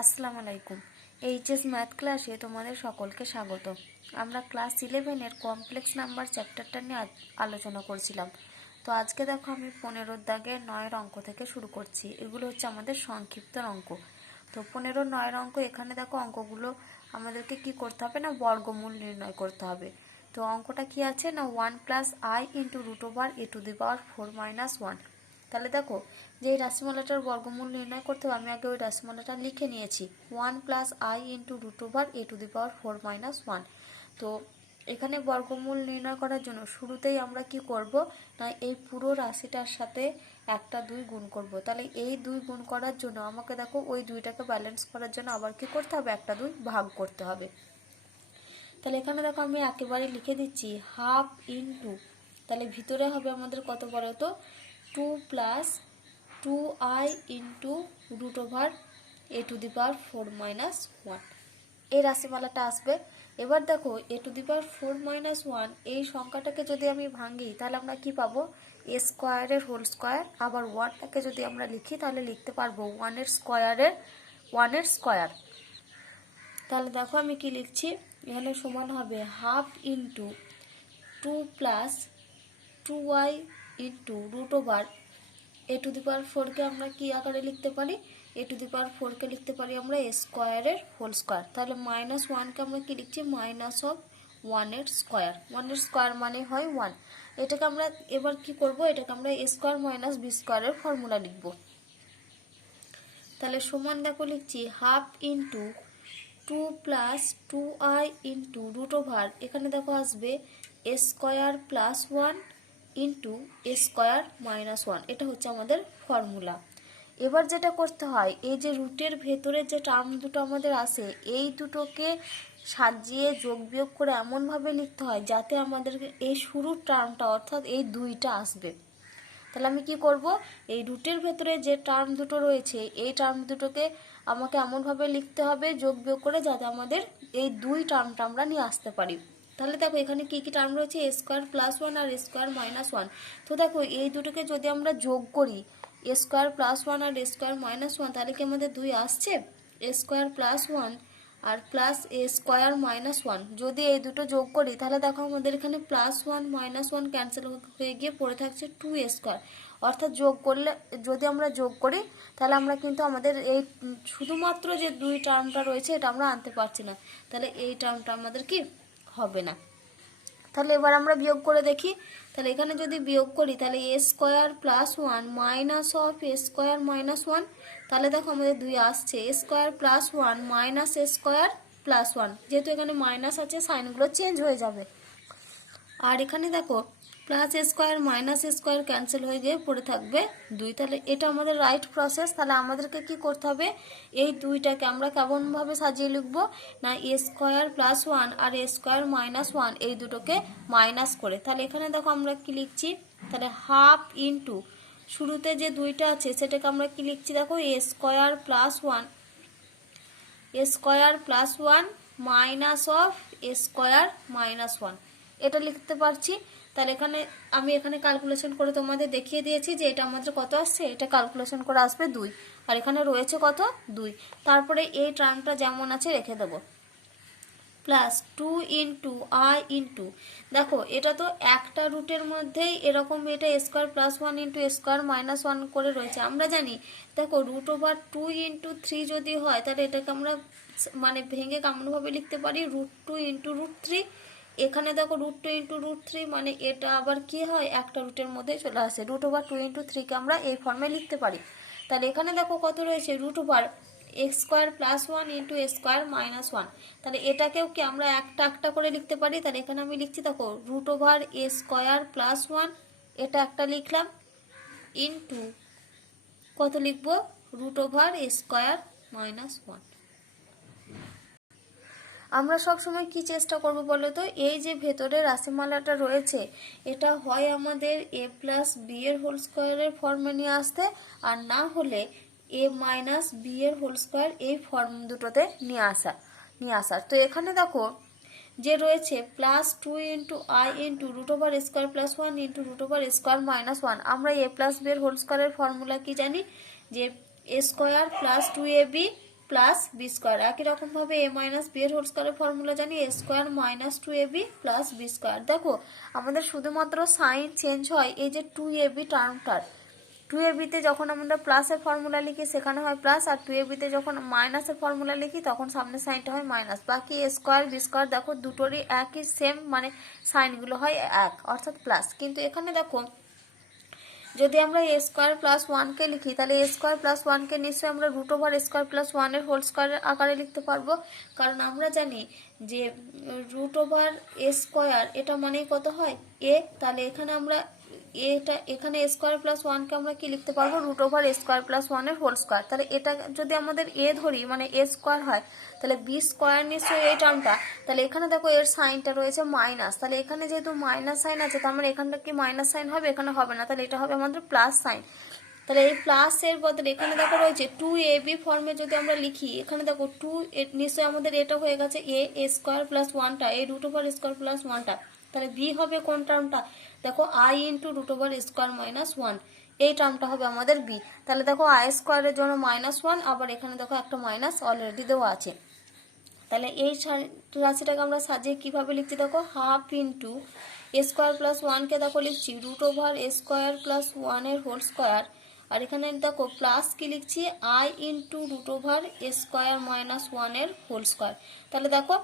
আসসালামু আলাইকুম। HS math ক্লাসে তোমাদের সকলকে স্বাগত। আমরা ক্লাস 11-এর কমপ্লেক্স নাম্বার চ্যাপ্টারটা নিয়ে আলোচনা করছিলাম। তো আজকে দেখো আমি 15 দাগের 9 অঙ্ক থেকে শুরু করছি। এগুলো হচ্ছে আমাদের সংক্ষিপ্ত অঙ্ক। তো 15-9 অঙ্ক, এখানে দেখো অঙ্কগুলো আমাদেরকে কি করতে হবে না, বর্গমূল নির্ণয় করতে হবে। তো অঙ্কটা কি আছে না, 1 + i × √4 - 1। তাহলে দেখো যে এই রাশিমালাটার বর্গমূল নির্ণয় করতে হবে, আমি আগে ওই রাশিমালাটা লিখে নিয়েছি 1 + i × √4 - 1। তো এখানে বর্গমূল নির্ণয় করার জন্য শুরুতেই আমরা কি করব না, এই পুরো রাশিটার সাথে একটা 2 গুণ করব। তাহলে এই 2 গুণ করার জন্য আমাকে দেখো ওই 2টাকে ব্যালেন্স করার জন্য আবার কি করতে হবে, একটা 2 ভাগ করতে হবে। তাহলে এখানে দেখো আমি একেবারে লিখে দিচ্ছি হাফ ইনটু, তাহলে ভিতরে হবে আমাদের কত বলো তো, 2 + 2i × √a⁴ - 1 এই রাশিমালাটা আসবে। এবার দেখো a⁴ - 1 এই সংখ্যাটাকে যদি আমি ভাঙি তাহলে আমরা কি পাবো, a স্কোয়ারের হোল স্কোয়ার। আবার 1টাকে যদি আমরা লিখি তাহলে লিখতে পারবো 1-এর স্কোয়ার। তাহলে দেখো আমি কি লিখছি, এখানে সমান হবে হাফ ইন্টু 2 + 2i × √a⁴কে আমরা কি আকারে লিখতে পারি, a⁴কে লিখতে পারি আমরা a স্কোয়ারের হোল স্কোয়ার। তাহলে -1কে আমরা কি লিখছি, -1-এর স্কোয়ার। 1-এর স্কোয়ার মানে হয় 1। এটাকে আমরা এবার কি করব, এটাকে আমরা a স্কোয়ার - b স্কোয়ারের ফর্মুলা লিখব। তাহলে সমান দেখো লিখছি হাফ ইন্টু 2 + 2i × এখানে দেখো আসবে a স্কোয়ার + 1 a স্কোয়ার - 1। এটা হচ্ছে আমাদের ফর্মুলা। এবার যেটা করতে হয়, এই যে রুটের ভেতরে যে টার্ম দুটো আমাদের আসে, এই দুটোকে সাজিয়ে যোগ বিয়োগ করে এমনভাবে লিখতে হয় যাতে আমাদের এই শুরুর টার্মটা অর্থাৎ এই 2টা আসবে। তাহলে আমি কি করব, এই রুটের ভেতরে যে টার্ম দুটো রয়েছে এই টার্ম দুটোকে আমাকে এমনভাবে লিখতে হবে যোগ বিয়োগ করে যাতে আমাদের এই 2 টার্মটা আমরা নিয়ে আসতে পারি। তাহলে দেখো এখানে কি কি টার্ম রয়েছে, a স্কোয়ার + 1 আর a স্কোয়ার - 1। তো দেখো এই দুটোকে যদি আমরা যোগ করি, a স্কোয়ার + 1 আর a স্কোয়ার - 1, তাহলে কি আমাদের 2 আসছে, a স্কোয়ার + 1 আর প্লাস a স্কোয়ার - 1। যদি এই দুটো যোগ করি তাহলে দেখো আমাদের এখানে +1 - 1 ক্যান্সেল হয়ে গিয়ে পড়ে থাকছে 2a স্কোয়ার। অর্থাৎ যোগ করলে, যদি আমরা যোগ করি তাহলে আমরা কিন্তু আমাদের এই শুধুমাত্র যে 2 টার্মটা রয়েছে এটা আমরা আনতে পারছি না, তাহলে এই টার্মটা আমাদের কি হবে না। তাহলে এবার আমরা বিয়োগ করে দেখি। তাহলে এখানে যদি বিয়োগ করি তাহলে a স্কোয়ার + 1 - a স্কোয়ার - 1। তাহলে দেখো আমাদের 2 আসছে, a স্কোয়ার + 1 - a স্কোয়ার + 1। যেহেতু এখানে মাইনাস আছে সাইনগুলো চেঞ্জ হয়ে যাবে। আর এখানে দেখো +a square - a square cancel হয়ে গিয়ে পড়ে থাকবে 2। তাহলে এটা আমাদের রাইট প্রসেস। তাহলে আমাদেরকে কি করতে হবে, এই 2টাকে আমরা কেমনভাবে সাজিয়ে লিখব না, a স্কোয়ার + 1 আর a স্কোয়ার - 1 এই দুটোকে মাইনাস করে। তাহলে এখানে দেখো আমরা কি লিখছি, তাহলে হাফ ইন্টু শুরুতে যে 2টা আছে সেটাকে আমরা কি লিখছি, দেখো a square + 1 a square + 1 - a square - 1 এটা লিখতে পারছি। তাহলে এখানে ক্যালকুলেশন করে তোমাদের দেখিয়ে দিয়েছি যে এটা আমাদের কত আসছে, এটা ক্যালকুলেশন করে আসবে 2। আর এখানে রয়েছে কত, 2। তারপরে এই টার্মটা যেমন আছে রেখে দেবো, +2 × i × দেখো এটা তো একটা রুটের মধ্যেই এরকম, এটা a স্কোয়ার + 1 × a স্কোয়ার - 1 করে রয়েছে। আমরা জানি দেখো √2 × 3 যদি হয় তাহলে এটাকে আমরা মানে ভেঙে কেমনভাবে লিখতে পারি, √2 × √3। এখানে দেখো √2 × √3 মানে এটা আবার কি হয়, একটা রুটের মধ্যে চলে আসে। √2 × 3কে আমরা এই ফর্মে লিখতে পারি। তাহলে এখানে দেখো কত রয়েছে, √a স্কোয়ার + 1 × a স্কোয়ার - 1। তাহলে এটাকেও কি আমরা একটা একটা করে লিখতে পারি। তাহলে এখানে আমি লিখছি দেখো √a স্কোয়ার + 1 এটা একটা লিখলাম, ইন্টু কত লিখবো, √a স্কোয়ার - 1। আমরা সব সময় কি চেষ্টা করব বলো তো, এই যে ভেতরে রাশিমালাটা রয়েছে এটা হয় আমাদের a + b এর হোল স্কোয়ারের ফর্মে নিয়ে আসতে, আর না হলে a - b এর হোল স্কোয়ার এই ফর্ম দুটোতে নিয়ে আসার। তো এখানে দেখো যে রয়েছে +2 × i × √a square + 1 × √a square - 1। আমরা a + b এর হোল স্কোয়ারের ফর্মুলা কি জানি, যে a square + 2ab plus B square. একই রকমভাবে এ মাইনাস বি এর হোল স্কোয়ারের ফর্মুলা জানি A square minus 2ab plus B square. দেখো আমাদের শুধুমাত্র সাইন চেঞ্জ হয় এই যে 2ab টার্মটার। 2ab-তে যখন আমরা প্লাসের ফর্মুলা লিখি সেখানে হয় প্লাস, আর 2ab-তে যখন মাইনাসের ফর্মুলা লিখি তখন সামনে সাইনটা হয় মাইনাস। বাকি এ স্কোয়ার বি স্কোয়ার দেখো দুটোরই একই সেম, মানে সাইনগুলো হয় এক অর্থাৎ প্লাস। কিন্তু এখানে দেখো যদি আমরা এ স্কোয়ার প্লাস 1-কে লিখি তাহলে এ স্কোয়ার প্লাস 1-কে নিশ্চয়ই আমরা root over A square plus 1-এর হোল স্কোয়ারের আকারে লিখতে পারবো, কারণ আমরা জানি যে রুট ওভার এ স্কোয়ার এটা মানেই কত হয় এ। তাহলে এখানে আমরা এখানে এ স্কোয়ার প্লাস 1-কে আমরা কি লিখতে পারবো root over A square plus 1-এর হোল স্কোয়ার। তাহলে এটা যদি আমাদের এ ধরি মানে এ স্কোয়ার হয় তাহলে বি স্কোয়ার নিশ্চয়ই এই টার্মটা। তাহলে এখানে দেখো এর সাইনটা রয়েছে মাইনাস, তাহলে এখানে যেহেতু মাইনাস সাইন আছে তার মানে এখানটা কি মাইনাস সাইন হবে, এখানে হবে না, তাহলে এটা হবে আমাদের প্লাস সাইন। তাহলে এই প্লাস এর বদলে এখানে দেখো রয়েছে 2ab ফর্মে যদি আমরা লিখি, এখানে দেখো 2 নিশ্চয়ই আমাদের এটা হয়ে গেছে এ স্কোয়ার প্লাস 1টা এই রুট ওভার স্কোয়ার প্লাস 1টা। তাহলে বি হবে কোন টার্মটা, দেখো I into root over square minus 1, এই টার্মটা হবে আমাদের বি। তাহলে দেখো আই স্কোয়ারের জন্য -1, আবার এখানে দেখো একটা মাইনাস অলরেডি দেওয়া আছে। তাহলে এই রাশিটাকে আমরা সাজিয়ে কিভাবে লিখছি দেখো half into A square plus 1-কে দেখো লিখছি root over A square plus 1-এর হোল স্কোয়ার, আর এখানে দেখো প্লাস কি লিখছি I into root over A square minus 1-এর হোল স্কোয়ার। তাহলে দেখো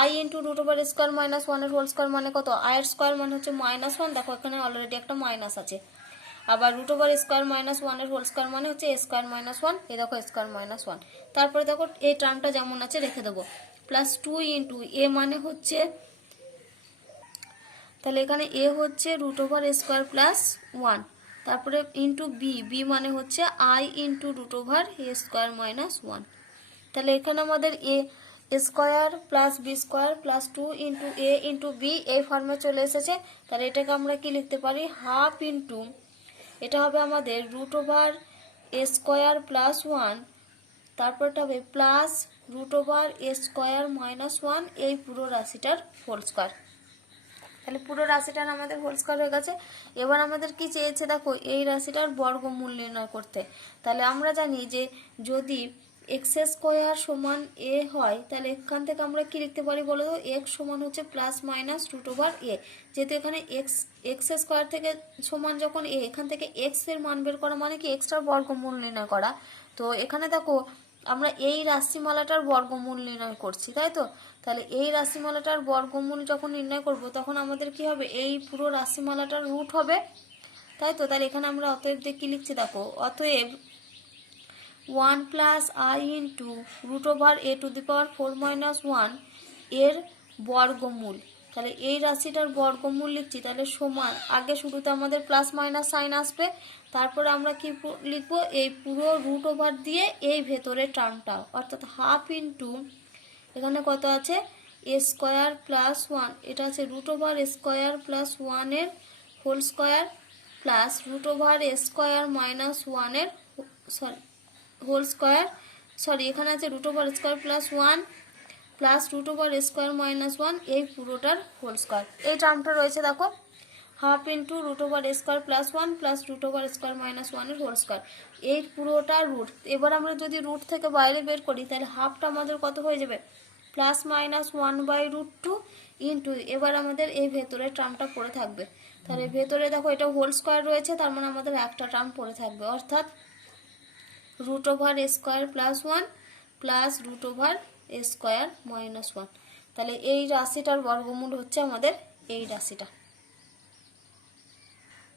I into root over square minus 1-এর হোল স্কোয়ার মানে কত, আয়ের স্কোয়ার মানে হচ্ছে -1, দেখো এখানে অলরেডি একটা মাইনাস আছে। আবার রুট ওভার স্কোয়ার মাইনাস 1-এর হোল স্কোয়ার মানে হচ্ছে এ স্কোয়ার মাইনাস 1, এই দেখো স্কোয়ার মাইনাস 1। তারপরে দেখো এই টার্মটা যেমন আছে রেখে দেবো, প্লাস 2 ইন্টু এ মানে হচ্ছে, তাহলে এখানে এ হচ্ছে রুট ওভার স্কোয়ার প্লাস 1, তারপরে ইন্টু বি মানে হচ্ছে I into root over A square minus 1। তাহলে এখানে আমাদের A square plus B square plus 2 into A into B এই ফর্মে চলে এসেছে। তাহলে এটাকে আমরা কি লিখতে পারি হাফ ইন্টু, এটা হবে আমাদের root over A square plus 1, তারপরটা হবে plus root over A square minus 1 এই পুরো রাশিটার হোল স্কোয়ার। তাহলে পুরো রাশিটার আমাদের হোল স্কোয়ার হয়ে গেছে। এবার আমাদের কি চেয়েছে দেখো এই রাশিটার বর্গমূল নির্ণয় করতে। তাহলে আমরা জানি যে যদি এক্স স্কোয়ার সমান এ হয় তাহলে এখান থেকে আমরা কি লিখতে পারি বলো তো, এক্স সমান হচ্ছে প্লাস মাইনাস রুট ওভার এ। যেহেতু এখানে এক্স স্কোয়ার থেকে সমান যখন এ, এখান থেকে এক্স এর মান বের করা মানে কি এক্সটার বর্গমূল নির্ণয় করা। তো এখানে দেখো আমরা এই রাশিমালাটার বর্গমূল নির্ণয় করছি, তাই তো। তাহলে এই রাশিমালাটার বর্গমূল যখন নির্ণয় করব তখন আমাদের কি হবে এই পুরো রাশিমালাটার রুট হবে, তাই তো। তাহলে এখানে আমরা অতএব দিয়ে কি লিখছি দেখো, অতএব 1 plus i into root over a to the power 4 minus 1 এর বর্গমূল। তাহলে এই রাশিটার বর্গমূল লিখছি, তাহলে সমান, আগে শুরুতে আমাদের প্লাস মাইনাস সাইন আসবে, তারপরে আমরা কি লিখবো এই পুরো রুট ওভার দিয়ে এই ভেতরের টার্মটা, অর্থাৎ হাফ ইন্টু এখানে কত আছে এ স্কোয়ার প্লাস 1, এটা আছে রুট ওভার স্কোয়ার প্লাস 1-এর whole square plus root over square minus 1-এর হোল স্কোয়ার, এখানে আছে root over square plus 1 plus root over square minus 1 এই পুরোটার হোল স্কোয়ার। এই টার্মটা রয়েছে দেখো half into root over square plus 1 plus root over square minus 1-এর হোল স্কোয়ার, এই পুরোটা রুট। এবার আমরা যদি রুট থেকে বাইরে বের করি তাহলে হাফটা আমাদের কত হয়ে যাবে প্লাস মাইনাস 1/√2 ইন্টু, এবার আমাদের এই ভেতরের টার্মটা পড়ে থাকবে। তাহলে ভেতরে দেখো এটা হোল স্কোয়ার রয়েছে, তার মানে আমাদের একটা টার্ম পড়ে থাকবে, অর্থাৎ root over square plus 1 plus root over square minus 1। তাহলে এই রাশিটার বর্গমূল হচ্ছে আমাদের এই রাশিটা।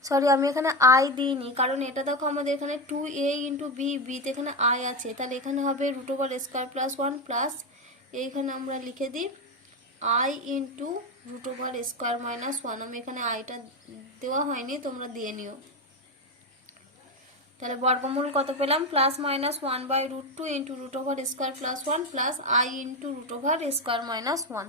সরি আমি এখানে আই দিইনি, কারণ এটা দেখো আমাদের এখানে 2a ইন্টু বিতে এখানে আই আছে, তাহলে এখানে হবে root over square plus 1 plus এইখানে আমরা লিখে দিই i into root over square minus 1। আমি এখানে আইটা দেওয়া হয়নি, তোমরা দিয়ে নিও। তাহলে বর্গমূল কত পেলাম plus minus 1/√2 into root over square plus 1 plus i into root over square minus 1।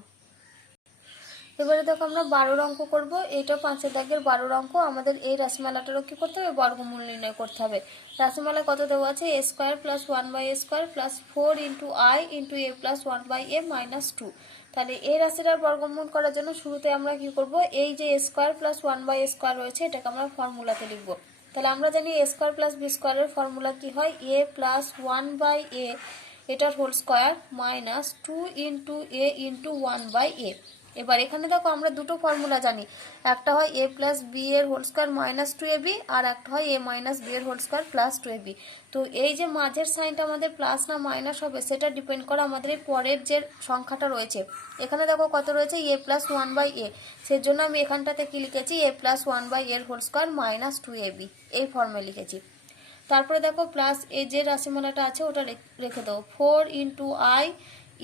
এবারে দেখো আমরা 12 অঙ্ক করবো, এইটা 5-এর দাগের 12 অঙ্ক। আমাদের এই রাশিমালাটারও কি করতে হবে বর্গমূল নির্ণয় করতে হবে। রাশিমালা কত দেওয়া আছে A square plus 1/a square plus 4 into I into A plus 1/a minus 2। তাহলে এই রাশিটার বর্গমূল করার জন্য শুরুতে আমরা কি করব, এই যে এ স্কোয়ার প্লাস 1/a স্কোয়ার রয়েছে এটাকে আমরা ফর্মুলাতে লিখবো। তাহলে আমরা জানি এ স্কোয়ার প্লাস বি স্কোয়ারের ফর্মুলা কি হয়, এ প্লাস 1/a এটার whole square minus 2 into A into 1/a। এবার এখানে দেখো আমরা দুটো ফর্মুলা জানি, একটা হয় এ প্লাস বি এর হোল স্কোয়ার মাইনাস 2ab, আর একটা হয় এ মাইনাস বি এর হোল স্কোয়ার প্লাস 2ab। তো এই যে মাঝের সাইনটা আমাদের প্লাস না মাইনাস হবে সেটা ডিপেন্ড করে আমাদের এই পরের যে সংখ্যাটা রয়েছে। এখানে দেখো কত রয়েছে, এ প্লাস 1/a, সেজন্য আমি এখানটাতে কি লিখেছি, এ প্লাস 1/a এর হোল স্কোয়ার মাইনাস 2ab, এই ফর্মে লিখেছি। তারপরে দেখো প্লাস এই যে রাশিমালাটা আছে ওটা রেখে দাও, 4 into I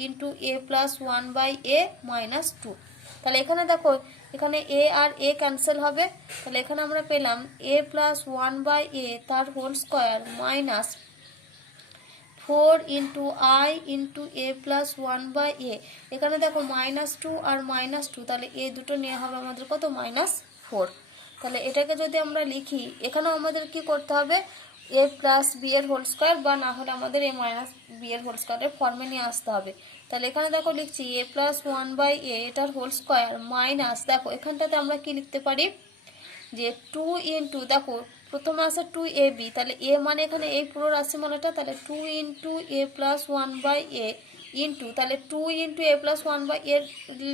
into A plus 1/a minus 2। তাহলে এখানে দেখো এখানে এ আর এ ক্যান্সেল হবে, তাহলে এখানে আমরা পেলাম এ প্লাস 1/a তার whole square minus 4 into I into A plus 1/a। এখানে দেখো -2 আর -2, তাহলে এ দুটো নেওয়া হবে আমাদের কত, -4। তাহলে এটাকে যদি আমরা লিখি, এখানেও আমাদের কি করতে হবে, এ প্লাস বি এর হোল স্কোয়ার, বা না হলে আমাদের এ মাইনাস বি এর হোল স্কোয়ারের ফর্মে নিয়ে আসতে হবে। তাহলে এখানে দেখো লিখছি এ প্লাস 1/a এটার হোল স্কোয়ার মাইনাস, দেখো এখানটাতে আমরা কি লিখতে পারি, যে 2 ইন্টু, দেখো প্রথমে আছে 2ab, তাহলে এ মানে এখানে এই পুরো রাশিমালাটা, তাহলে 2 ইন্টু এ প্লাস 1/a ইন্টু, তাহলে 2 ইন্টু এ প্লাস 1/a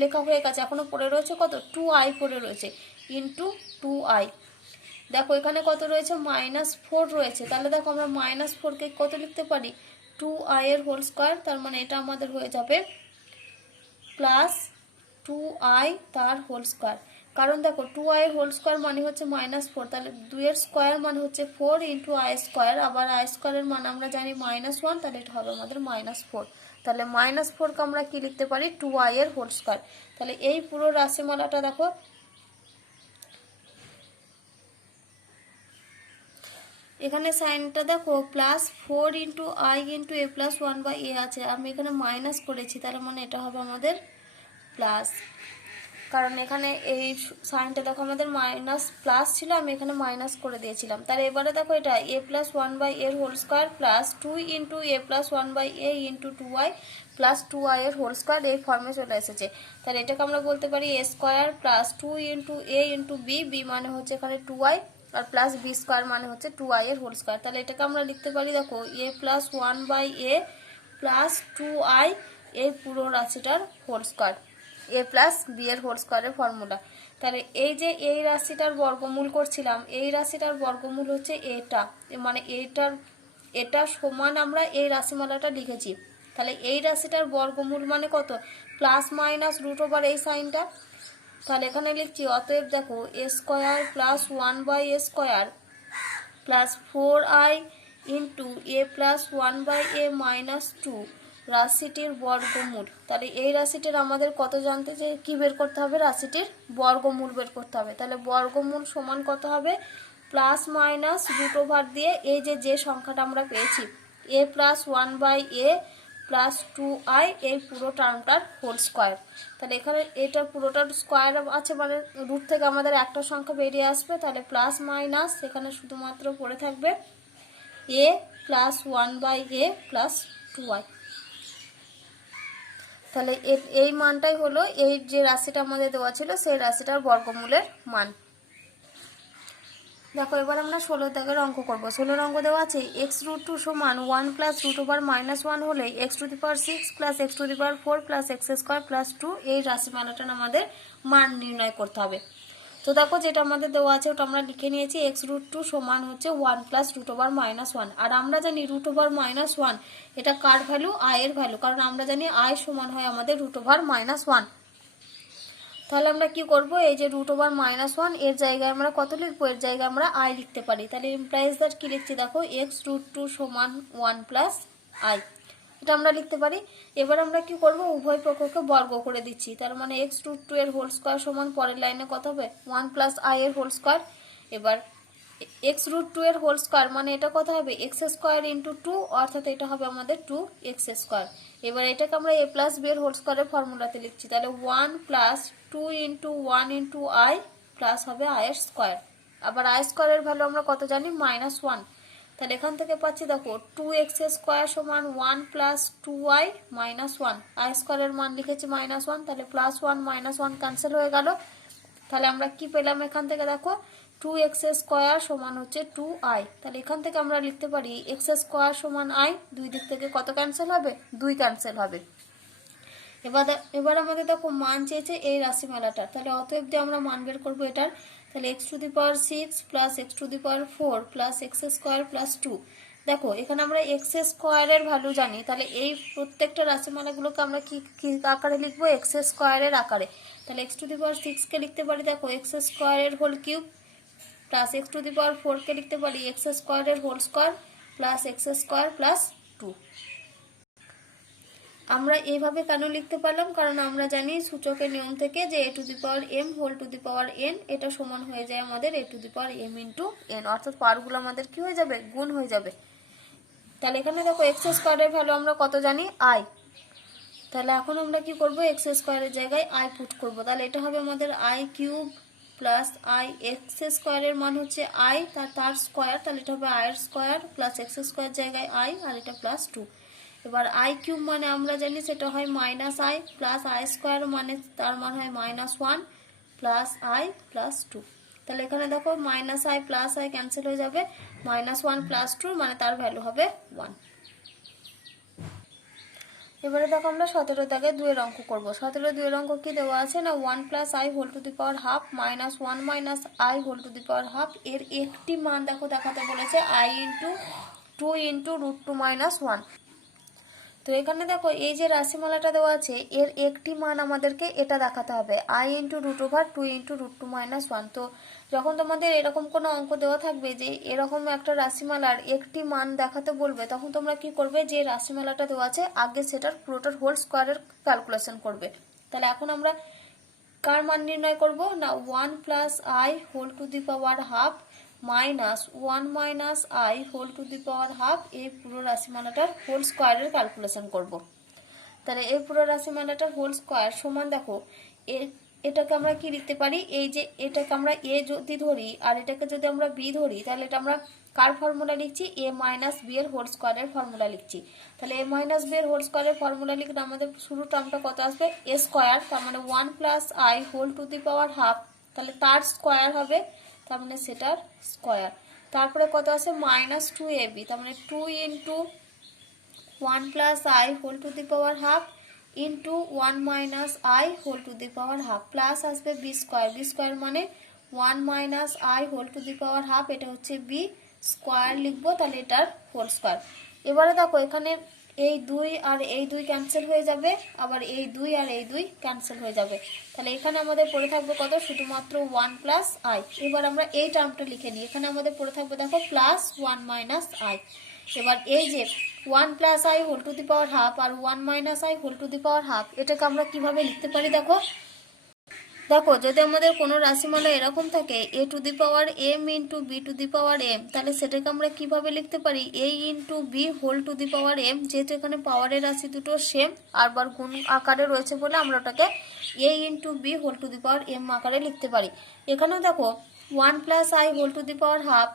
লেখা হয়ে গেছে, এখনো পড়ে রয়েছে কত, 2i পড়ে রয়েছে, ইন্টু 2i। দেখো এখানে কত রয়েছে, -4 রয়েছে, তাহলে দেখো আমরা -4কে কত লিখতে পারি, 2i এর হোল স্কোয়ার, তার মানে এটা আমাদের হয়ে যাবে প্লাস 2i তার হোল স্কোয়ার। কারণ দেখো 2i এর হোল স্কোয়ার মানে হচ্ছে -4, তাহলে 2 এর স্কোয়ার মানে হচ্ছে 4 ইন্টু আই স্কোয়ার, আবার আই স্কোয়ারের মান আমরা জানি -1, তাহলে এটা হবে আমাদের -4। তাহলে -4কে আমরা কি লিখতে পারি, 2i এর হোল স্কোয়ার। তাহলে এই পুরো রাশিমালাটা দেখো এখানে সাইনটা দেখো plus 4 into I into A plus 1/a আছে, আমি এখানে মাইনাস করেছি, তার মানে এটা হবে আমাদের প্লাস, কারণ এখানে এই সাইনটা দেখো আমাদের মাইনাস প্লাস ছিল, আমি এখানে মাইনাস করে দিয়েছিলাম। তাহলে এবারে দেখো এটা এ প্লাস 1/a এর হোল স্কোয়ার প্লাস 2 ইন্টু এ plus 1/a into 2i plus 2i এর হোল স্কোয়ার, এই ফর্মে চলে এসেছে। তাহলে এটাকে আমরা বলতে পারি এ square plus 2 into A into B, B মানে হচ্ছে এখানে 2i, আর প্লাস বি স্কোয়ার মানে হচ্ছে 2i এর হোল স্কোয়ার। তাহলে এটাকে আমরা লিখতে পারি দেখো এ প্লাস 1/a প্লাস 2i এই পুরো রাশিটার হোল স্কোয়ার, এ প্লাস বি এর হোল স্কোয়ারের ফর্মুলা। তাহলে এই যে এই রাশিটার বর্গমূল করছিলাম, এই রাশিটার বর্গমূল হচ্ছে এটা, মানে এটা সমান আমরা এই রাশিমালাটা লিখেছি। তাহলে এই রাশিটার বর্গমূল মানে কত, প্লাস মাইনাস রুট ওভার এই সাইনটা। তাহলে এখানে লিখছি অতএব দেখো A square plus 1/a square plus 4i into A plus 1/a minus 2 রাশিটির বর্গমূল। তাহলে এই রাশিটির আমাদের কত জানতে চাই, কি বের করতে হবে, রাশিটির বর্গমূল বের করতে হবে। তাহলে বর্গমূল সমান কত হবে, প্লাস মাইনাস রুট ওভার দিয়ে এই যে সংখ্যাটা আমরা পেয়েছি এ প্লাস 1/a প্লাস 2i এই পুরো টার্মটার হোল স্কোয়ার। তাহলে এখানে এটা পুরোটার স্কোয়ার আছে, মানে রুট থেকে আমাদের একটা সংখ্যা বেরিয়ে আসবে, তাহলে প্লাস মাইনাস এখানে শুধুমাত্র পড়ে থাকবে a plus 1/a plus 2i। তাহলে এই মানটাই হলো এই যে রাশিটা আমাদের দেওয়া ছিল সেই রাশিটার বর্গমূলের মান। দেখো এবার আমরা 16 দাগের অঙ্ক করব। 16 অঙ্ক দেওয়া আছে x√2 সমান 1 প্লাস রুট ওভার -1 হলে x⁶ plus x⁴ plus x² plus 2 এই রাশিমালাটার আমাদের মান নির্ণয় করতে হবে। তো দেখো যেটা আমাদের দেওয়া আছে ওটা আমরা লিখে নিয়েছি, x√2 সমান হচ্ছে 1 প্লাস রুট ওভার -1, আর আমরা জানি রুট ওভার -1 এটা কার ভ্যালু, i এর ভ্যালু, কারণ আমরা জানি i সমান হয় আমাদের রুট ওভার -1। তাহলে আমরা কি করব, এই যে রুট ওভার -1 এর জায়গায় আমরা কত লিখবো, এর জায়গায় আমরা i লিখতে পারি। তাহলে ইমপ্লাইজ দ্যাট কি লিখছি দেখো x√2 সমান 1 প্লাস i, এটা আমরা লিখতে পারি। এবার আমরা কি করব, উভয় পক্ষকে বর্গ করে দিচ্ছি, তার মানে x√2 এর হোল স্কোয়ার সমান পরের লাইনে কত হবে 1 প্লাস i এর হোল স্কোয়ার। এবার x√2 এর হোল স্কোয়ার মানে এটা কত হবে x² ইন্টু 2, অর্থাৎ এটা হবে আমাদের 2x²। এবার এটাকে আমরা a প্লাস b এর হোল স্কোয়ারের ফর্মুলাতে লিখছি, তাহলে 1 plus 2 into 1 into i plus হবে i এর স্কোয়ার। আবার i স্কোয়ারের ভ্যালু আমরা কত জানি -1, তাহলে এখান থেকে পাচ্ছি দেখো 2x² সমান 1 প্লাস 2i মাইনাস 1, i স্কোয়ারের মান লিখেছি -1, তাহলে +1 -1 ক্যান্সেল হয়ে গেল। তাহলে আমরা কি পেলাম এখান থেকে দেখো 2x² সমান হচ্ছে 2i। তাহলে এখান থেকে আমরা লিখতে পারি x² সমান i, দুই দিক থেকে কত ক্যান্সেল হবে, 2 ক্যান্সেল হবে। এবার আমাদের দেখো মান চেয়েছে এই রাশিমালাটা, তাহলে অতএব দিয়ে আমরা মান বের করবো এটার। তাহলে x⁶ plus x⁴ plus x² plus 2। দেখো এখানে আমরা x² এর ভ্যালু জানি, তাহলে এই প্রত্যেকটা রাশিমালাগুলোকে আমরা কি আকারে লিখবো, x² এর আকারে। তাহলে x⁶ কে লিখতে পারি দেখো x² এর হোল কিউব, প্লাস x⁴ কে লিখতে পারি x² এর whole square plus x² plus 2। আমরা এইভাবে কেন লিখতে পারলাম, কারণ আমরা জানি সূচকের নিয়ম থেকে যে a⁴m whole to the power n এটা সমান হয়ে যায় আমাদের a⁴m ইন্টু n, অর্থাৎ পাওয়ারগুলো আমাদের কি হয়ে যাবে, গুণ হয়ে যাবে। তাহলে এখানে দেখো x² এর ভ্যালু আমরা কত জানি, i। তাহলে এখন আমরা কি করব, x² এর জায়গায় i পুট করব। তাহলে এটা হবে আমাদের i³ প্লাস i, x² এর মান হচ্ছে i, তার স্কোয়ার, তাহলে এটা হবে i এর স্কোয়ার প্লাস x² জায়গায় i আর এটা প্লাস 2। এবার i³ মানে আমরা জানি সেটা হয় -i প্লাস i² মানে তার মান হয় -1 প্লাস i প্লাস 2। তাহলে এখানে দেখো -i প্লাস i ক্যান্সেল হয়ে যাবে, -1 প্লাস 2 মানে তার ভ্যালু হবে 1। এবারে দেখো আমরা 17 দাগে 2 এর অঙ্ক করব। 17 2 এর অঙ্ক কি দেওয়া আছে না, 1 plus i whole to the power half minus 1 minus i whole to the power half এর একটি মান দেখো দেখাতে বলেছে i ইন্টু 2 ইন্টু √2 মাইনাস 1। তো এখানে দেখো এই যে রাশিমালাটা দেওয়া আছে এর একটি মান আমাদেরকে এটা দেখাতে হবে i ইন্টু √2 ইন্টু √2 মাইনাস 1। তো যখন তোমাদের এরকম কোনো অঙ্ক দেওয়া থাকবে যে এরকম একটা রাশিমালার একটি মান দেখাতে বলবে, তখন তোমরা কি করবে, যে রাশিমালাটা দেওয়া আছে আগে সেটার পুরোটার হোল স্কোয়ারের ক্যালকুলেশন করবে। তাহলে এখন আমরা কার মান নির্ণয় করব না, 1 plus i whole to the power half minus 1 minus i whole to the power half এই পুরো রাশিমালাটার হোল স্কোয়ারের ক্যালকুলেশন করব। তাহলে এই পুরো রাশিমালাটার হোল স্কোয়ার সমান দেখো এটাকে আমরা কি লিখতে পারি, এই যে এটাকে আমরা a যদি ধরি আর এটাকে যদি আমরা b ধরি, তাহলে এটা আমরা কার ফর্মুলা লিখছি, a মাইনাস b এর হোল স্কোয়ারের ফর্মুলা লিখছি। তাহলে a মাইনাস b এর হোল স্কোয়ারের ফর্মুলা লিখলে আমাদের শুরু টার্মটা কত আসবে, a স্কোয়ার, তার মানে 1 plus i whole to the power half, তাহলে তার স্কোয়ার হবে, তার মানে সেটার স্কোয়ার। তারপরে কত আছে -2ab, তার মানে 2 into 1 plus i whole to the power half into 1 minus i whole to the power half plus আসবে b স্কোয়ার মানে 1 minus i whole to the power half, এটা হচ্ছে b স্কোয়ার লিখবো, তাহলে এটার হোল স্কোয়ার। এবারে দেখো এখানে এই 2 আর এই 2 ক্যান্সেল হয়ে যাবে, আবার এই 2 আর এই 2 ক্যান্সেল হয়ে যাবে। তাহলে এখানে আমাদের পড়ে থাকবে কত, শুধুমাত্র 1 প্লাস i। এবার আমরা এই টার্মটা লিখে নিই, এখানে আমাদের পড়ে থাকবে দেখো প্লাস 1 মাইনাস i। এবার এই যে 1 plus i whole to the power half আর 1 minus i whole to the power half, এটাকে আমরা কিভাবে লিখতে পারি, দেখো যদি আমাদের কোনো রাশিমালা এরকম থাকে a to the power m into b to the power m, তাহলে সেটাকে আমরা কিভাবে লিখতে পারি a into b whole to the power m, যেহেতু এখানে পাওয়ারের রাশি দুটো সেম আর বার গুণ আকারে রয়েছে বলে আমরা ওটাকে a into b whole to the power m আকারে লিখতে পারি। এখানেও দেখো 1 plus i whole to the power half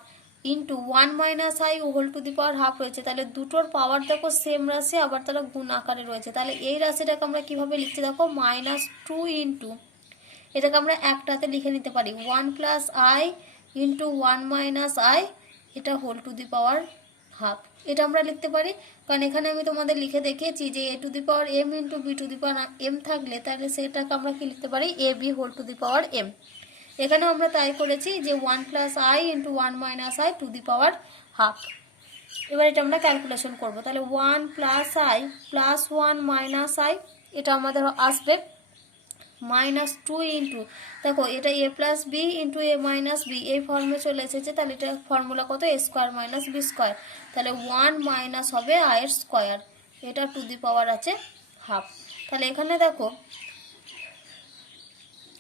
into 1 minus i whole to the power half রয়েছে, তাহলে দুটোর পাওয়ার দেখো সেম রাশি আবার তারা গুণ আকারে রয়েছে। তাহলে এই রাশিটাকে আমরা কিভাবে লিখছি দেখো -2 ইন্টু, এটাকে আমরা একটাতে লিখে নিতে পারি 1 plus i into 1 minus i, এটা whole to the power half, এটা আমরা লিখতে পারি। কারণ এখানে আমি তোমাদের লিখে দেখিয়েছি যে a to the power m into b to the power m থাকলে তাহলে সেটাকে আমরা কি লিখতে পারি a b whole to the power m। এখানেও আমরা তাই করেছি যে 1 plus i into 1 minus i to the power half. এবার এটা আমরা ক্যালকুলেশন করব, তাহলে 1 plus i plus 1 minus i, এটা আমাদের আসবে -2 ইন্টু, দেখো এটা a plus b into a minus b এই ফর্মে চলে এসেছে, তাহলে এটা ফর্মুলা কত a square minus b square, তাহলে 1 মাইনাস হবে i এর স্কোয়ার, এটা টু দি পাওয়ার আছে হাফ। তাহলে এখানে দেখো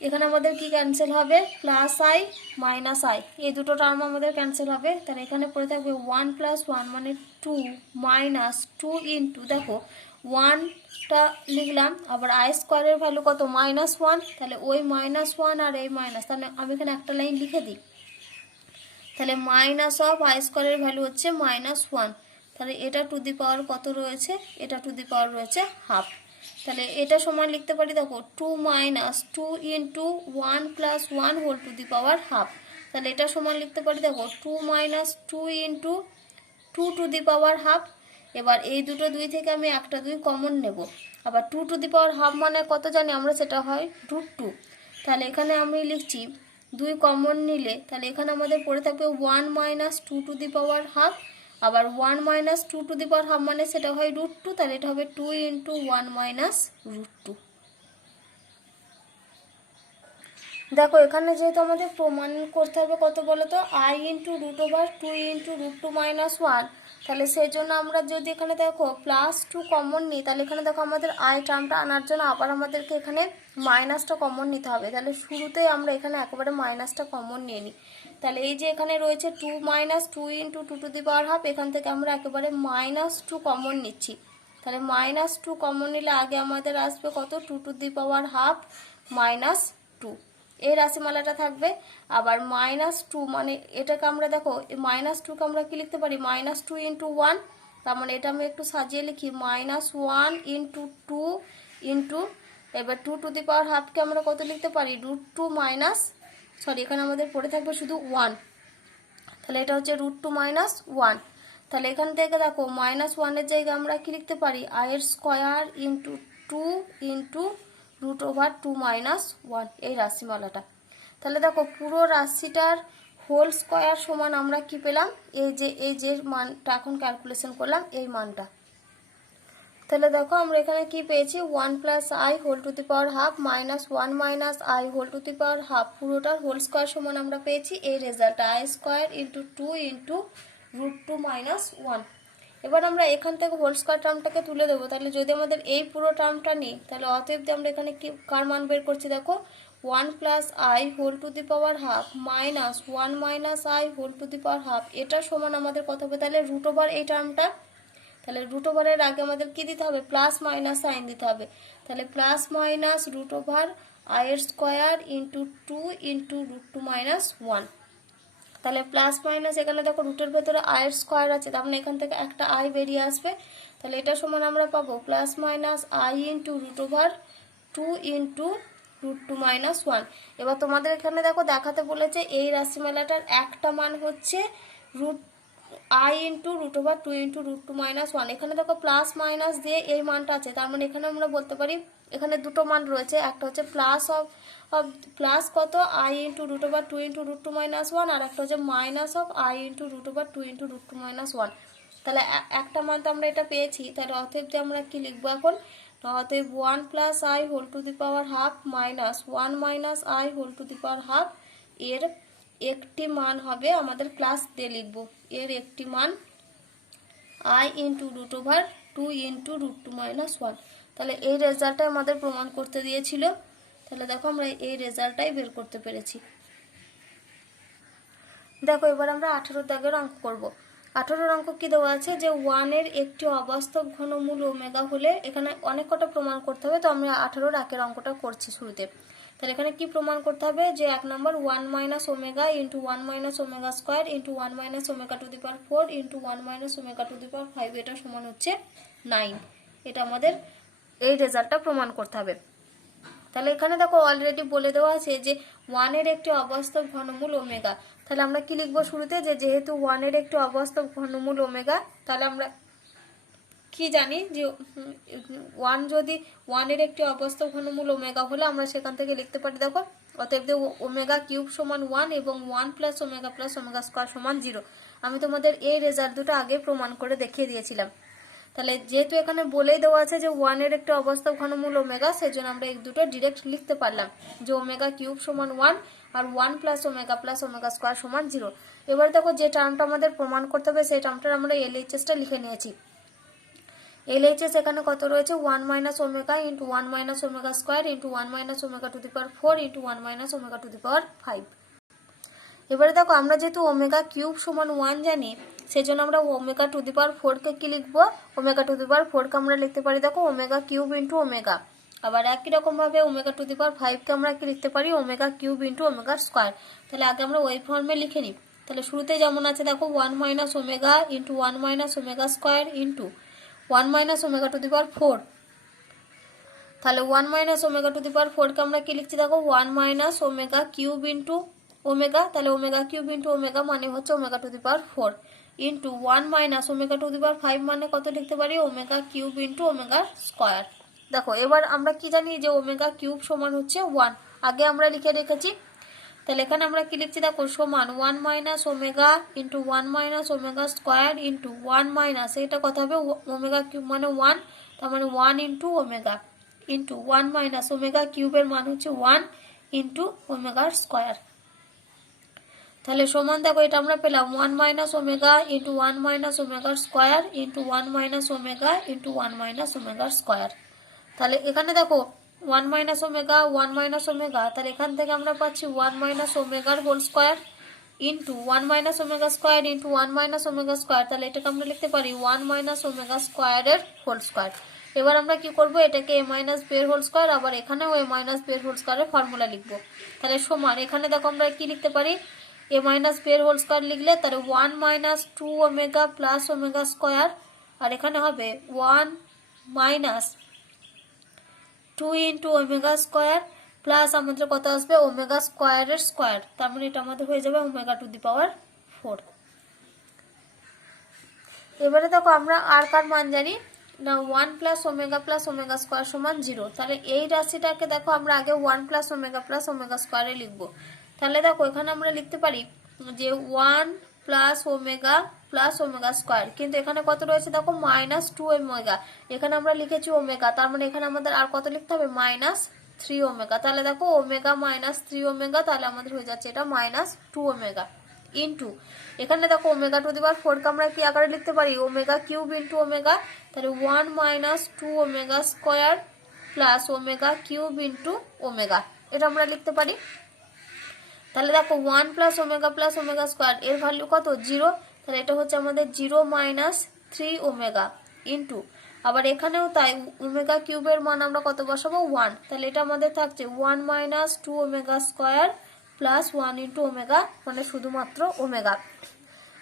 এখানে আমাদের কি ক্যান্সেল হবে, প্লাস i মাইনাস i এই দুটো টার্ম আমাদের ক্যান্সেল হবে। তাহলে এখানে পড়ে থাকবে 1 প্লাস 1 মানে 2 মাইনাস 2 ইন্টু, দেখো 1টা লিখলাম, আবার i স্কোয়ারের ভ্যালু কত -1, তাহলে ওই -1 আর এই মাইনাস, তাহলে আমি এখানে একটা লাইন লিখে দিই, তাহলে মাইনাস অফ i স্কোয়ারের ভ্যালু হচ্ছে -1, তাহলে এটা টু দি পাওয়ার কত রয়েছে, এটা টু দি পাওয়ার রয়েছে হাফ। তাহলে এটা সমান লিখতে পারি দেখো 2 minus 2 into 1 plus 1 whole to the power half, তাহলে এটা সমান লিখতে পারি দেখো 2 minus 2 into 2 to the power half. এবার এই দুটো 2 থেকে আমি একটা 2 কমন নেব। আবার 2 টু দি পাওয়ার হাফ মানে কত জানি আমরা, সেটা হয় √2। তাহলে এখানে আমি লিখছি 2 কমন নিলে তাহলে এখানে আমাদের পড়ে থাকবে 1 minus 2 to the power half. আবার 1 minus 2 to the power half মানে সেটা হয় √2, তাহলে এটা হবে 2 ইন্টু 1 মাইনাস √2। দেখো এখানে যেহেতু আমাদের প্রমাণ করতে হবে কত বলো তো, I ইন্টু √2 ইন্টু √2 মাইনাস 1, তাহলে সেই জন্য আমরা যদি এখানে দেখো +2 কমন নিই, তাহলে এখানে দেখো আমাদের I টার্মটা আনার জন্য আবার আমাদেরকে এখানে মাইনাসটা কমন নিতে হবে। তাহলে শুরুতেই আমরা এখানে একেবারে মাইনাসটা কমন নিয়ে নিই। তাহলে এই যে এখানে রয়েছে 2 minus 2 into 2 to the power half, এখান থেকে আমরা একেবারে -2 কমন নিচ্ছি। তাহলে -2 কমন নিলে আগে আমাদের আসবে কত, 2 টু দি পাওয়ার হাফ -2, এই রাশিমালাটা থাকবে। আবার -2 মানে এটাকে আমরা দেখো -2কে আমরা কি লিখতে পারি, -2 ইন্টু 1, তার মানে এটা আমি একটু সাজিয়ে লিখি -1 ইন্টু 2 ইন্টু, এবার 2 টু দি পাওয়ার হাফকে আমরা কত লিখতে পারি, √2 মাইনাস, সরি এখানে আমাদের পড়ে থাকবে শুধু 1, তাহলে এটা হচ্ছে √2 মাইনাস 1। তাহলে এখান থেকে দেখো -1-এর জায়গায় আমরা কি লিখতে পারি, I এর স্কোয়ার ইন্টু 2 ইন্টু √2 মাইনাস 1, এই রাশিমালাটা। তাহলে দেখো পুরো রাশিটার হোল স্কোয়ার সমান আমরা কি পেলাম, এই যে মানটা এখন ক্যালকুলেশন করলাম এই মানটা। তাহলে দেখো আমরা এখানে কি পেয়েছি, 1 plus I whole to the power half minus 1 minus I whole to the power half, পুরোটার হোল স্কোয়ার সমান আমরা পেয়েছি এই result, I square into 2 into √2 minus 1। এবার আমরা এখান থেকে হোল স্কোয়ার টার্মটাকে তুলে দেবো। তাহলে যদি আমাদের এই পুরো টার্মটা নিই, তাহলে অতএব আমরা এখানে কি কার মান বের করছি দেখো, 1 plus I whole to the power half minus 1 minus I whole to the power half, এটা সমান আমাদের কত হবে, তাহলে √ওভার এই টার্মটা, তাহলে √ওভারের আগে আমাদের কি দিতে হবে, প্লাস মাইনাস সাইন দিতে হবে। তাহলে প্লাস মাইনাস √ওভার I এর স্কোয়ার ইন্টু 2 ইন্টু √2 মাইনাস 1। তাহলে প্লাস মাইনাস এখানে দেখো রুটের ভেতরে I এর স্কোয়ার আছে, তার মানে এখান থেকে একটা I বেরিয়ে আসবে। তাহলে এটা সমান আমরা পাবো plus minus I into √2 into √2 minus 1। এবার তোমাদের এখানে দেখো দেখাতে বলেছে এই রাশিমালাটার একটা মান হচ্ছে I ইন্টু √2 ইন্টু √2 মাইনাস 1। এখানে দেখো প্লাস মাইনাস দিয়ে এই মানটা আছে, তার মানে এখানে আমরা বলতে পারি এখানে দুটো মান রয়েছে, একটা হচ্ছে প্লাস কত I ইন্টু √2 ইন্টু √2 মাইনাস 1, আর একটা হচ্ছে minus I into √2 into √2 minus 1। তাহলে একটা মান তো আমরা এটা পেয়েছি, তাহলে অতএব যে আমরা কি লিখবো এখন, অতএব 1 plus I whole to the power half minus 1 minus I whole to the power half, এর একটি মান হবে আমাদের প্লাস দিয়ে লিখবো, এর একটি মান I ইন্টু √2 ইন্টু √2 মাইনাস 1। তাহলে এই রেজাল্টটাই আমাদের প্রমাণ করতে দিয়েছিল। তাহলে দেখো আমরা এই রেজাল্টটাই বের করতে পেরেছি। দেখো এবার আমরা 18 দাগের অঙ্ক করব। 18 অঙ্ক কি দেওয়া আছে, যে 1 এর একটি অবাস্তব ঘনমূল ওমেগা হলে, এখানে অনেক কটা প্রমাণ করতে হবে, তো আমরা 18 একের অঙ্কটা করছি শুরুতে। তাহলে এখানে কি প্রমাণ করতে হবে, যে 1 number 1 minus omega into 1 minus omega square into 1 minus omega to the power 4 into 1 minus omega to the power 5, এটা সমান হচ্ছে 9। এটা আমাদের এই রেজাল্টটা প্রমাণ করতে হবে। তাহলে এখানে দেখো অলরেডি বলে দেওয়া আছে যে 1 এর একটি অবাস্তব ঘনমূল ওমেগা। তাহলে আমরা কি লিখবো শুরুতে, যে যেহেতু 1 এর একটি অবাস্তব ঘনমূল ওমেগা, তাহলে আমরা কি জানি যে 1 যদি 1 এর একটি অবাস্তব ঘনমূল ওমেগা হলে আমরা সেখান থেকে লিখতে পারি দেখো, অতএব ওমেগা কিউব সমান 1 এবং 1 প্লাস ওমেগা স্কোয়ার সমান 0। আমি তোমাদের এই রেজাল্ট দুটো আগে প্রমাণ করে দেখিয়ে দিয়েছিলাম। তাহলে যেহেতু এখানে বলেই দেওয়া আছে যে 1 এর একটা অবাস্তব ঘনমূল ওমেগা, সেজন্য আমরা এই দুটো ডিরেক্ট লিখতে পারলাম, যে ওমেগা কিউব সমান 1 আর 1 প্লাস ওমেগা স্কোয়ার সমান 0। এবার দেখো যে টার্মটা আমাদের প্রমাণ করতে হবে সেই টার্মটা আমরা এলএইচএসটা লিখে নিয়েছি। এলএইচএস এখানে কত রয়েছে, 1 minus omega into 1 minus omega square into 1 minus omega to the power 4 into 1 minus omega to the power 5। এবারে দেখো আমরা যেহেতু ওমেগা কিউব সমান 1 জানি, সেজন্য আমরা ওমেগা টু দি পাওয়ার 4 কি লিখবো, ওমেগা টু দি পাওয়ার 4 আমরা লিখতে পারি দেখো ওমেগা কিউব ইন্টু ওমেগা। আবার একই রকম ভাবে ওমেগা টু দি পাওয়ার 5 আমরা কি লিখতে পারি, omega cube into omega square. তাহলে আগে আমরা ওই ফর্মে লিখে নিই। তাহলে শুরুতে যেমন আছে দেখো 1 minus omega into 1 minus omega square into 1 minus omega to the power 4। তাহলে 1 minus omega to the power 4 আমরা কি লিখছি দেখো, 1 minus omega cube into omega, তাহলে ওমেগা কিউব ইন্টু ওমেগা মানে হচ্ছে omega to the power 4 into 1 minus omega to the power 5 মানে কত লিখতে পারি, omega cube into omega square. দেখো এবার আমরা কি জানি যে ওমেগা কিউব সমান হচ্ছে 1, আগে আমরা লিখে রেখেছি। তাহলে এখানে আমরা কি লিখছি দেখো, সমান 1 minus omega into 1 minus omega square into 1 minus, এটা কত হবে, ওমেগা কিউব মানে 1, তার মানে 1 into omega into 1 minus omega কিউবের মান হচ্ছে 1 ইন্টু ওমেগা স্কোয়ার। তাহলে সমান দেখো এটা আমরা পেলাম 1 minus omega into 1 minus omega square into 1 minus omega into 1 minus omega square. তাহলে এখানে দেখো 1 মাইনাস ওমেগা 1 মাইনাস ওমেগা, তাহলে এখান থেকে আমরা পাচ্ছি 1 মাইনাস ওমেগার whole square into 1 minus omega square into 1 minus omega square, তাহলে এটাকে আমরা লিখতে পারি 1 মাইনাস ওমেগা স্কোয়ারের হোল স্কোয়ার। এবার আমরা কি করব, এটাকে a মাইনাস b এর হোল স্কোয়ার, আবার এখানেও a মাইনাস b এর হোল স্কোয়ারের ফর্মুলা লিখবো। তাহলে সমান এখানে দেখো আমরা কি লিখতে পারি, a মাইনাস b এর হোল স্কোয়ার লিখলে তাহলে 1 minus 2 omega plus omega square, আর এখানে হবে 1 minus 2 into omega square plus আমাদের কত আসবে, ওমেগা স্কোয়ারের স্কোয়ার, তার মানে এটা আমাদের হয়ে যাবে ওমেগা টু দি পাওয়ার 4। এবারে দেখো আমরা আর কার মান জানি না, 1 প্লাস ওমেগা স্কোয়ার সমান 0। তাহলে এই রাশিটাকে দেখো আমরা আগে 1 প্লাস ওমেগা স্কোয়ারে লিখবো। তাহলে দেখো এখানে আমরা লিখতে পারি যে 1 প্লাস ওমেগা স্কোয়ার, কিন্তু এখানে কত রয়েছে দেখো মাইনাস 2 ওমেগা, এখানে আমরা লিখেছি ওমেগা, তার মানে এখানে আমাদের আর কত লিখতে হবে, মাইনাস 3 ওমেগা। তাহলে দেখো ওমেগা মাইনাস 3 ওমেগা, তাহলে আমাদের হয়ে যাচ্ছে এটা মাইনাস 2 ওমেগা ইন্টু এখানে দেখো ওমেগা টু দি পাওয়ার 4 কে আমরা কি আকারে লিখতে পারি, ওমেগা কিউব ইন্টু ওমেগা, তাহলে 1 minus 2 omega square plus omega cube into omega, এটা আমরা লিখতে পারি। তাহলে দেখো 1 প্লাস ওমেগা স্কোয়ার এর ভ্যালু কত, 0, তাহলে এটা হচ্ছে আমাদের 0 মাইনাস 3 ওমেগা ইন্টু, আবার এখানেও তাই ওমেগা কিউবের মান আমরা কত বসাবো, 1, তাহলে এটা আমাদের থাকছে 1 minus 2 omega square plus 1 into omega মানে শুধুমাত্র ওমেগা।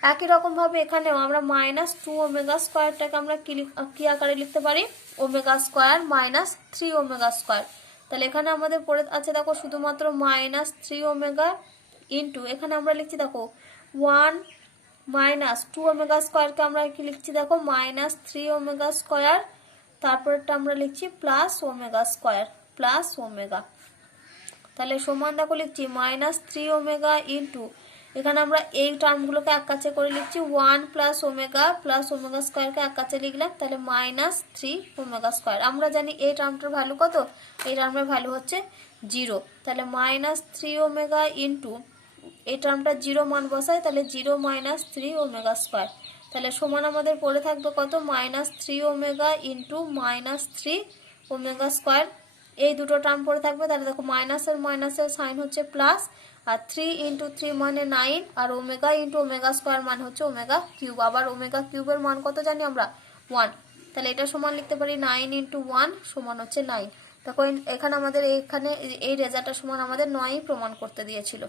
একই রকম ভাবে এখানেও আমরা মাইনাস 2 ওমেগা স্কোয়ারটাকে আমরা কি আকারে লিখতে পারি, omega square minus 3 omega square. তাহলে এখানে আমাদের পড়ে আছে দেখো শুধুমাত্র মাইনাস 3 ওমেগা ইন্টু এখানে আমরা লিখছি দেখো 1 মাইনাস 2 ওমেগা স্কোয়ারকে আমরা কি লিখছি দেখো মাইনাস 3 ওমেগা স্কোয়ার, তারপরটা আমরা লিখছি plus omega square plus omega. তাহলে সমান দেখো লিখছি মাইনাস 3 ওমেগা ইন্টু এখানে আমরা এই টার্মগুলোকে এক কাছে করে লিখছি 1 প্লাস ওমেগা স্কোয়ারকে এক কাছে লিখলাম, তাহলে মাইনাস 3 ওমেগা স্কোয়ার। আমরা জানি এই টার্মটার ভ্যালু কত, এই টার্মের ভ্যালু হচ্ছে 0, তাহলে মাইনাস 3 ওমেগা ইন্টু এই টার্মটা 0 মান বসায়, তাহলে 0 মাইনাস 3 ওমেগা স্কোয়ার, তাহলে সমান আমাদের পড়ে থাকবে কত, minus 3 omega into minus 3 omega square. এই দুটো টার্ম পড়ে থাকবে, তাহলে দেখো মাইনাসের সাইন হচ্ছে প্লাস, আর 3 ইন্টু 3 মানে 9, আর ওমেগা ইন্টু ওমেগা স্কোয়ার মানে হচ্ছে ওমেগা কিউব, আবার ওমেগা কিউবের মান কত জানি আমরা 1, তাহলে এটা সমান লিখতে পারি 9 ইন্টু 1 সমান হচ্ছে 9। দেখো এখানে আমাদের এখানে এই রেজাল্টটা সমান আমাদের 9 প্রমাণ করতে দিয়েছিল।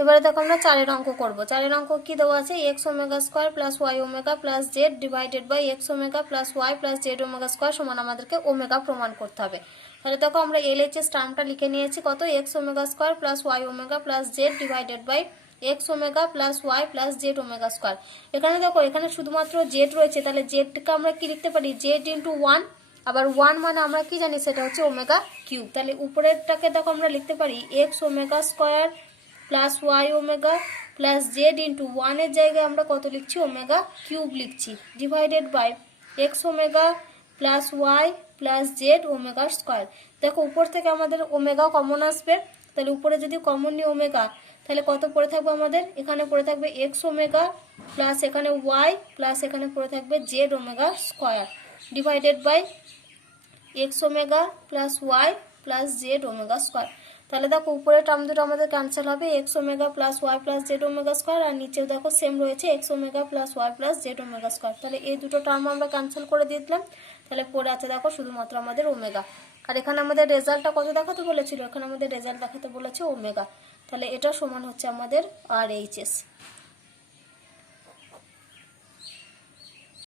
এবারে দেখো আমরা 4 অঙ্ক করব। 4 অঙ্ক কি দেওয়া আছে, x omega square plus y omega plus z divided by x omega plus Y plus Z omega square সমান আমাদেরকে ওমেগা প্রমাণ করতে হবে। তাহলে দেখো আমরা এলএইচএস টার্মটা লিখে নিয়েছি কত, x omega square plus y omega plus z divided by x omega plus Y plus Z omega square. এখানে দেখো এখানে শুধুমাত্র জেড রয়েছে, তাহলে জেডকে আমরা কি লিখতে পারি, জেড ইন্টু 1, আবার 1 মানে আমরা কি জানি সেটা হচ্ছে ওমেগা কিউব। তাহলে উপরেরটাকে দেখো আমরা লিখতে পারি x omega square plus y omega plus z into 1 এর জায়গায় আমরা কত লিখছি, ওমেগা কিউব লিখছি, divided by x omega plus Y plus Z omega square. দেখো উপর থেকে আমাদের ওমেগা কমন আসবে, তাহলে উপরে যদি কমন নিই ওমেগা, তাহলে কত পড়ে থাকবে আমাদের, এখানে পড়ে থাকবে এক্স ওমেগা প্লাস এখানে ওয়াই প্লাস এখানে পড়ে থাকবে Z omega square divided by x omega plus Y plus Z omega square. তাহলে দেখো উপরে টার্ম দুটো আমাদের ক্যান্সেল হবে, X omega plus Y plus Z omega square, আর নিচেও দেখো সেম রয়েছে X omega plus Y plus Z omega square. তাহলে এই দুটো টার্ম আমরা ক্যান্সেল করে দিয়ে দিলাম, তাহলে পড়ে আছে দেখো শুধুমাত্র আমাদের ওমেগা। আর এখানে আমাদের রেজাল্টটা কত দেখাতে বলেছিল, এখানে আমাদের রেজাল্ট দেখাতে বলেছে ওমেগা, তাহলে এটা সমান হচ্ছে আমাদের আর এইচ এস।